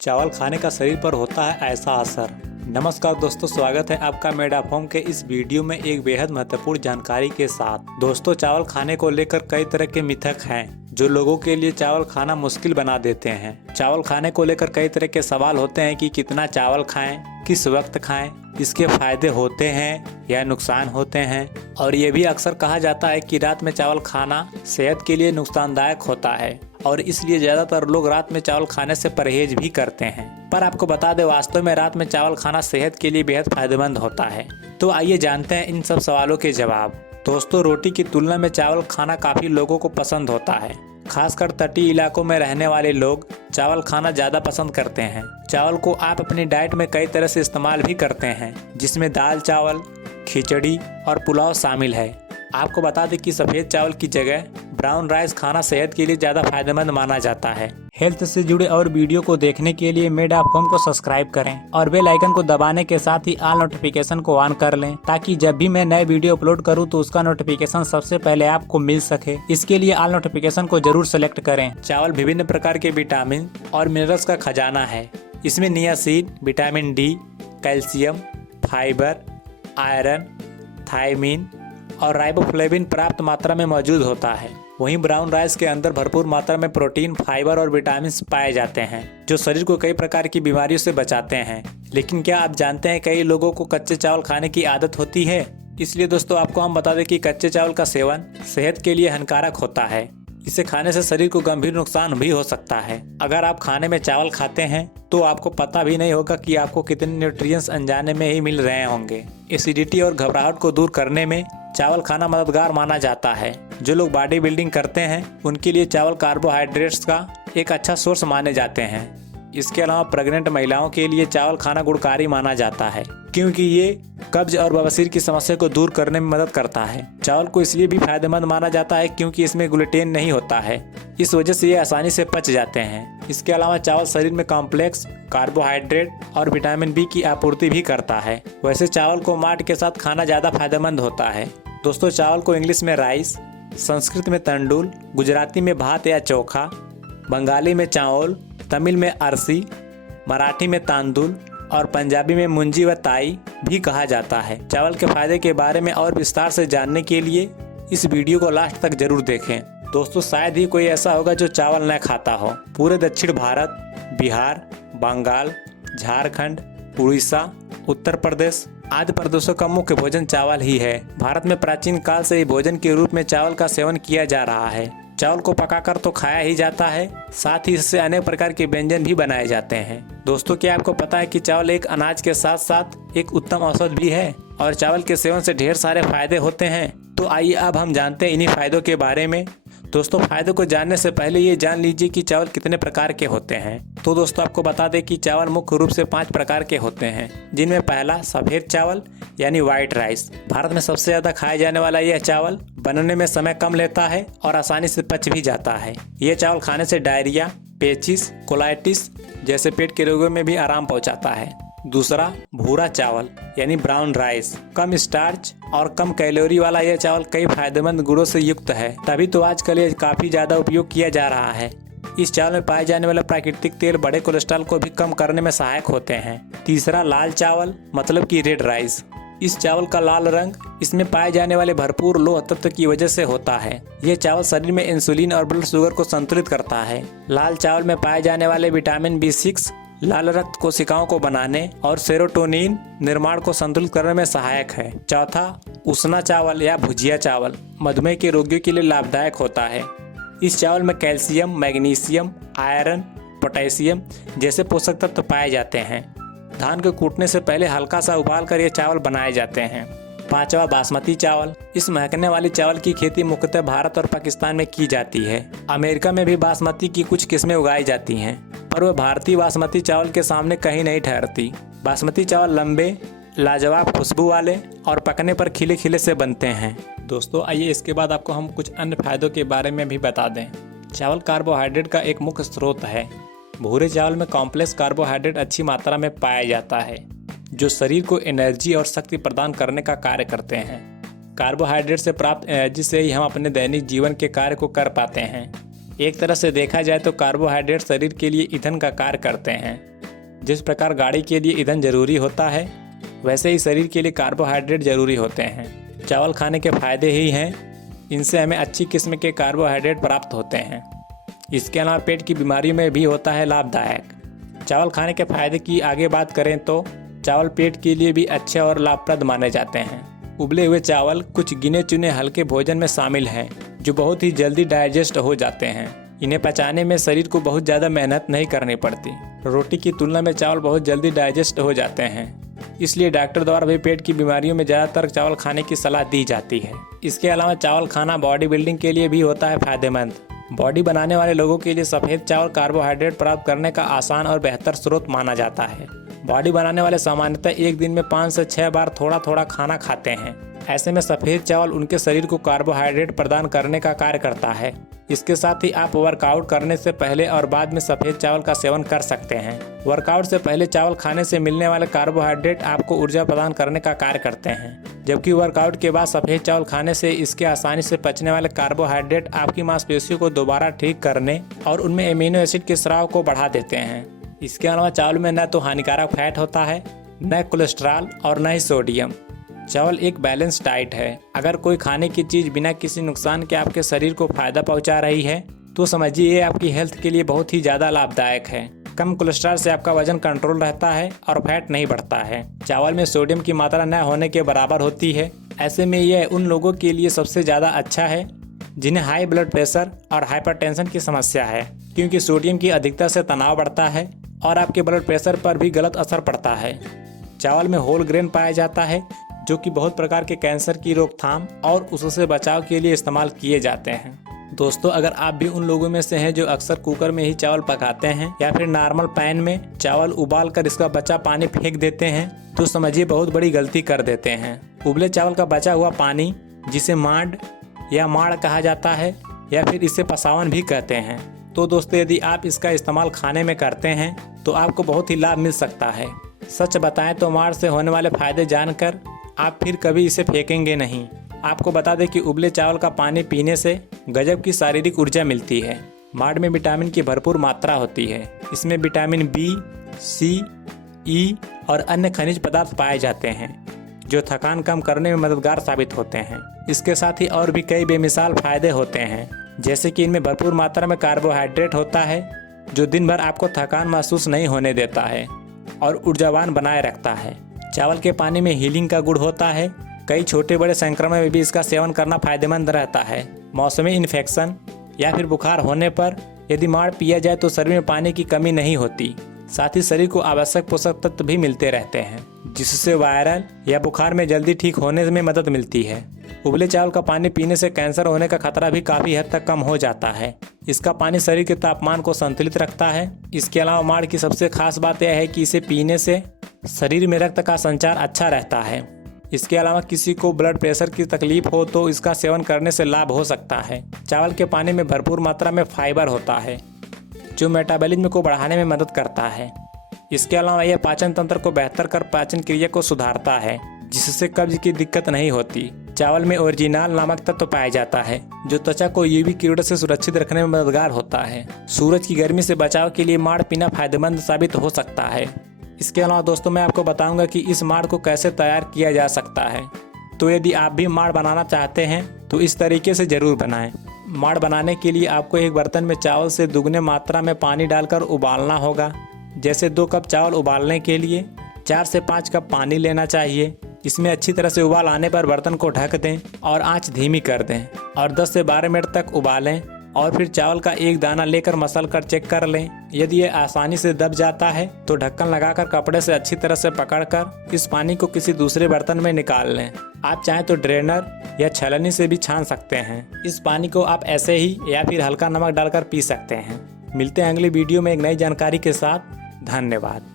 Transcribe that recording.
चावल खाने का शरीर पर होता है ऐसा असर। नमस्कार दोस्तों, स्वागत है आपका मेडाफॉर्म के इस वीडियो में एक बेहद महत्वपूर्ण जानकारी के साथ। दोस्तों, चावल खाने को लेकर कई तरह के मिथक हैं जो लोगों के लिए चावल खाना मुश्किल बना देते हैं। चावल खाने को लेकर कई तरह के सवाल होते हैं कि कितना चावल खाएं, किस वक्त खाएं, इसके फायदे होते हैं या नुकसान होते हैं। और ये भी अक्सर कहा जाता है कि रात में चावल खाना सेहत के लिए नुकसानदायक होता है और इसलिए ज्यादातर लोग रात में चावल खाने से परहेज भी करते हैं। पर आपको बता दें, वास्तव में रात में चावल खाना सेहत के लिए बेहद फायदेमंद होता है। तो आइए जानते हैं इन सब सवालों के जवाब। दोस्तों, रोटी की तुलना में चावल खाना काफी लोगों को पसंद होता है। खासकर तटीय इलाकों में रहने वाले लोग चावल खाना ज्यादा पसंद करते हैं। चावल को आप अपनी डाइट में कई तरह से इस्तेमाल भी करते हैं, जिसमें दाल चावल, खिचड़ी और पुलाव शामिल है। आपको बता दें कि सफेद चावल की जगह ब्राउन राइस खाना सेहत के लिए ज्यादा फायदेमंद माना जाता है। हेल्थ से जुड़े और वीडियो को देखने के लिए मेडाफॉर्म को सब्सक्राइब करें और बेल आइकन को दबाने के साथ ही ऑल नोटिफिकेशन को ऑन कर लें, ताकि जब भी मैं नए वीडियो अपलोड करूं तो उसका नोटिफिकेशन सबसे पहले आपको मिल सके। इसके लिए ऑल नोटिफिकेशन को जरूर सेलेक्ट करें। चावल विभिन्न प्रकार के विटामिन और मिनरल्स का खजाना है। इसमें niacin, vitamin D, calcium, fibre, iron, thiamine और राइबोफ्लेविन पर्याप्त मात्रा में मौजूद होता है। वहीं ब्राउन राइस के अंदर भरपूर मात्रा में प्रोटीन, फाइबर और विटामिन पाए जाते हैं, जो शरीर को कई प्रकार की बीमारियों से बचाते हैं। लेकिन क्या आप जानते हैं, कई लोगों को कच्चे चावल खाने की आदत होती है। इसलिए दोस्तों, आपको हम बता दें कि कच्चे चावल का सेवन सेहत के लिए हानिकारक होता है। इसे खाने से शरीर को गंभीर नुकसान भी हो सकता है। अगर आप खाने में चावल खाते हैं तो आपको पता भी नहीं होगा कि आपको कितने न्यूट्रिएंट्स अनजाने में ही मिल रहे होंगे। एसिडिटी और घबराहट को दूर करने में चावल खाना मददगार माना जाता है। जो लोग बॉडी बिल्डिंग करते हैं उनके लिए चावल कार्बोहाइड्रेट्स का एक अच्छा सोर्स माने जाते हैं। इसके अलावा प्रेग्नेंट महिलाओं के लिए चावल खाना गुणकारी माना जाता है, क्योंकि ये कब्ज और बवासीर की समस्या को दूर करने में मदद करता है। चावल को इसलिए भी फायदेमंद माना जाता है क्योंकि इसमें ग्लूटेन नहीं होता है। इस वजह से ये आसानी से पच जाते हैं। इसके अलावा चावल शरीर में कॉम्प्लेक्स कार्बोहाइड्रेट और विटामिन बी की आपूर्ति भी करता है। वैसे चावल को माट के साथ खाना ज्यादा फायदेमंद होता है। दोस्तों, चावल को इंग्लिश में राइस, संस्कृत में तंडुल, गुजराती में भात या चोखा, बंगाली में चावल, तमिल में अरसी, मराठी में तांदुल और पंजाबी में मुंजी व ताई भी कहा जाता है। चावल के फायदे के बारे में और विस्तार से जानने के लिए इस वीडियो को लास्ट तक जरूर देखें। दोस्तों, शायद ही कोई ऐसा होगा जो चावल न खाता हो। पूरे दक्षिण भारत, बिहार, बंगाल, झारखंड, उड़ीसा, उत्तर प्रदेश आदि प्रदेशों का मुख्य भोजन चावल ही है। भारत में प्राचीन काल से ही भोजन के रूप में चावल का सेवन किया जा रहा है। चावल को पकाकर तो खाया ही जाता है, साथ ही इससे अनेक प्रकार के व्यंजन भी बनाए जाते हैं। दोस्तों, क्या आपको पता है कि चावल एक अनाज के साथ साथ एक उत्तम औषध भी है और चावल के सेवन से ढेर सारे फायदे होते हैं। तो आइए अब हम जानते हैं इन्हीं फायदों के बारे में। दोस्तों, फायदों को जानने से पहले ये जान लीजिए कि चावल कितने प्रकार के होते हैं। तो दोस्तों, आपको बता दें कि चावल मुख्य रूप से 5 प्रकार के होते हैं, जिनमें पहला सफेद चावल यानी व्हाइट राइस। भारत में सबसे ज्यादा खाया जाने वाला यह चावल बनने में समय कम लेता है और आसानी से पच भी जाता है। यह चावल खाने से डायरिया, पेचिस, कोलाइटिस जैसे पेट के रोगों में भी आराम पहुंचाता है। दूसरा, भूरा चावल यानी ब्राउन राइस। कम स्टार्च और कम कैलोरी वाला यह चावल कई फायदेमंद गुणों से युक्त है, तभी तो आजकल ये काफी ज्यादा उपयोग किया जा रहा है। इस चावल में पाए जाने वाले प्राकृतिक तेल बड़े कोलेस्ट्रॉल को भी कम करने में सहायक होते हैं। तीसरा, लाल चावल मतलब कि रेड राइस। इस चावल का लाल रंग इसमें पाए जाने वाले भरपूर लौह तत्व की वजह से होता है। यह चावल शरीर में इंसुलिन और ब्लड शुगर को संतुलित करता है। लाल चावल में पाए जाने वाले विटामिन B6 लाल रक्त कोशिकाओं को बनाने और सेरोटोनिन निर्माण को संतुलित करने में सहायक है। चौथा, उसना चावल या भुजिया चावल मधुमेह के रोगियों के लिए लाभदायक होता है। इस चावल में कैल्शियम, मैग्नीशियम, आयरन, पोटेशियम जैसे पोषक तत्व पाए जाते हैं। धान को कूटने से पहले हल्का सा उबाल कर ये चावल बनाए जाते हैं। पांचवा, बासमती चावल। इस महकने वाली चावल की खेती मुख्यतः भारत और पाकिस्तान में की जाती है। अमेरिका में भी बासमती की कुछ किस्में उगाई जाती हैं, पर वह भारतीय बासमती चावल के सामने कहीं नहीं ठहरती। बासमती चावल लंबे, लाजवाब खुशबू वाले और पकने पर खिले खिले से बनते हैं। दोस्तों, आइए इसके बाद आपको हम कुछ अन्य फायदों के बारे में भी बता दें। चावल कार्बोहाइड्रेट का एक मुख्य स्रोत है। भूरे चावल में कॉम्प्लेक्स कार्बोहाइड्रेट अच्छी मात्रा में पाया जाता है, जो शरीर को एनर्जी और शक्ति प्रदान करने का कार्य करते हैं। कार्बोहाइड्रेट से प्राप्त एनर्जी से ही हम अपने दैनिक जीवन के कार्य को कर पाते हैं। एक तरह से देखा जाए तो कार्बोहाइड्रेट शरीर के लिए ईंधन का कार्य करते हैं। जिस प्रकार गाड़ी के लिए ईंधन जरूरी होता है, वैसे ही शरीर के लिए कार्बोहाइड्रेट जरूरी होते हैं। चावल खाने के फायदे ही हैं, इनसे हमें अच्छी किस्म के कार्बोहाइड्रेट प्राप्त होते हैं। इसके अलावा पेट की बीमारी में भी होता है लाभदायक। चावल खाने के फायदे की आगे बात करें तो चावल पेट के लिए भी अच्छे और लाभप्रद माने जाते हैं। उबले हुए चावल कुछ गिने चुने हल्के भोजन में शामिल हैं, जो बहुत ही जल्दी डाइजेस्ट हो जाते हैं। इन्हें पचाने में शरीर को बहुत ज़्यादा मेहनत नहीं करनी पड़ती। रोटी की तुलना में चावल बहुत जल्दी डाइजेस्ट हो जाते हैं, इसलिए डॉक्टर द्वारा भी पेट की बीमारियों में ज़्यादातर चावल खाने की सलाह दी जाती है। इसके अलावा चावल खाना बॉडी बिल्डिंग के लिए भी होता है फायदेमंद। बॉडी बनाने वाले लोगों के लिए सफ़ेद चावल कार्बोहाइड्रेट प्राप्त करने का आसान और बेहतर स्रोत माना जाता है। बॉडी बनाने वाले सामान्यतः एक दिन में 5 से 6 बार थोड़ा थोड़ा खाना खाते हैं। ऐसे में सफ़ेद चावल उनके शरीर को कार्बोहाइड्रेट प्रदान करने का कार्य करता है। इसके साथ ही आप वर्कआउट करने से पहले और बाद में सफ़ेद चावल का सेवन कर सकते हैं। वर्कआउट से पहले चावल खाने से मिलने वाले कार्बोहाइड्रेट आपको ऊर्जा प्रदान करने का कार्य करते हैं, जबकि वर्कआउट के बाद सफ़ेद चावल खाने से इसके आसानी से पचने वाले कार्बोहाइड्रेट आपकी मांसपेशियों को दोबारा ठीक करने और उनमें एमिनो एसिड के स्राव को बढ़ा देते हैं। इसके अलावा चावल में न तो हानिकारक फैट होता है, न कोलेस्ट्रॉल और न ही सोडियम। चावल एक बैलेंस डाइट है। अगर कोई खाने की चीज़ बिना किसी नुकसान के आपके शरीर को फायदा पहुंचा रही है तो समझिए ये आपकी हेल्थ के लिए बहुत ही ज़्यादा लाभदायक है। कम कोलेस्ट्रॉल से आपका वजन कंट्रोल रहता है और फैट नहीं बढ़ता है। चावल में सोडियम की मात्रा न होने के बराबर होती है। ऐसे में यह उन लोगों के लिए सबसे ज़्यादा अच्छा है जिन्हें हाई ब्लड प्रेशर और हाइपरटेंशन की समस्या है, क्योंकि सोडियम की अधिकता से तनाव बढ़ता है और आपके ब्लड प्रेशर पर भी गलत असर पड़ता है। चावल में होल ग्रेन पाया जाता है, जो कि बहुत प्रकार के कैंसर की रोकथाम और उससे बचाव के लिए इस्तेमाल किए जाते हैं। दोस्तों, अगर आप भी उन लोगों में से हैं जो अक्सर कुकर में ही चावल पकाते हैं या फिर नॉर्मल पैन में चावल उबाल कर इसका बचा पानी फेंक देते हैं, तो समझिए बहुत बड़ी गलती कर देते हैं। उबले चावल का बचा हुआ पानी, जिसे मांड या माड़ कहा जाता है या फिर इसे पसावन भी कहते हैं, तो दोस्तों यदि आप इसका इस्तेमाल खाने में करते हैं तो आपको बहुत ही लाभ मिल सकता है। सच बताएं तो माड़ से होने वाले फायदे जानकर आप फिर कभी इसे फेंकेंगे नहीं। आपको बता दें कि उबले चावल का पानी पीने से गजब की शारीरिक ऊर्जा मिलती है। माड़ में विटामिन की भरपूर मात्रा होती है। इसमें विटामिन बी, सी, ई और अन्य खनिज पदार्थ पाए जाते हैं, जो थकान कम करने में मददगार साबित होते हैं। इसके साथ ही और भी कई बेमिसाल फायदे होते हैं, जैसे कि इनमें भरपूर मात्रा में कार्बोहाइड्रेट होता है, जो दिन भर आपको थकान महसूस नहीं होने देता है और ऊर्जावान बनाए रखता है। चावल के पानी में हीलिंग का गुण होता है। कई छोटे बड़े संक्रमण में भी इसका सेवन करना फायदेमंद रहता है। मौसमी इन्फेक्शन या फिर बुखार होने पर यदि माड़ पिया जाए तो शरीर में पानी की कमी नहीं होती। साथ ही शरीर को आवश्यक पोषक तत्व भी मिलते रहते हैं, जिससे वायरल या बुखार में जल्दी ठीक होने में मदद मिलती है। उबले चावल का पानी पीने से कैंसर होने का खतरा भी काफ़ी हद तक कम हो जाता है। इसका पानी शरीर के तापमान को संतुलित रखता है। इसके अलावा माड़ की सबसे खास बात यह है कि इसे पीने से शरीर में रक्त का संचार अच्छा रहता है। इसके अलावा किसी को ब्लड प्रेशर की तकलीफ हो तो इसका सेवन करने से लाभ हो सकता है। चावल के पानी में भरपूर मात्रा में फाइबर होता है, जो मेटाबॉलिज्म को बढ़ाने में मदद करता है। इसके अलावा यह पाचन तंत्र को बेहतर कर पाचन क्रिया को सुधारता है, जिससे कब्ज की दिक्कत नहीं होती। चावल में ओरिजिनल नामक तत्व पाया जाता है, जो त्वचा को यूवी किरणों से सुरक्षित रखने में मददगार होता है। सूरज की गर्मी से बचाव के लिए माड़ पीना फायदेमंद साबित हो सकता है। इसके अलावा दोस्तों, मैं आपको बताऊंगा कि इस माड़ को कैसे तैयार किया जा सकता है। तो यदि आप भी माड़ बनाना चाहते हैं तो इस तरीके से ज़रूर बनाएं। माड़ बनाने के लिए आपको एक बर्तन में चावल से दुगने मात्रा में पानी डालकर उबालना होगा। जैसे 2 कप चावल उबालने के लिए 4 से 5 कप पानी लेना चाहिए। इसमें अच्छी तरह से उबाल आने पर बर्तन को ढक दें और आंच धीमी कर दें और 10 से 12 मिनट तक उबालें और फिर चावल का एक दाना लेकर मसल कर चेक कर लें। यदि ये आसानी से दब जाता है तो ढक्कन लगाकर कपड़े से अच्छी तरह से पकड़कर इस पानी को किसी दूसरे बर्तन में निकाल लें। आप चाहें तो ड्रेनर या छलनी से भी छान सकते हैं। इस पानी को आप ऐसे ही या फिर हल्का नमक डालकर पी सकते हैं। मिलते हैं अगली वीडियो में एक नई जानकारी के साथ। धन्यवाद।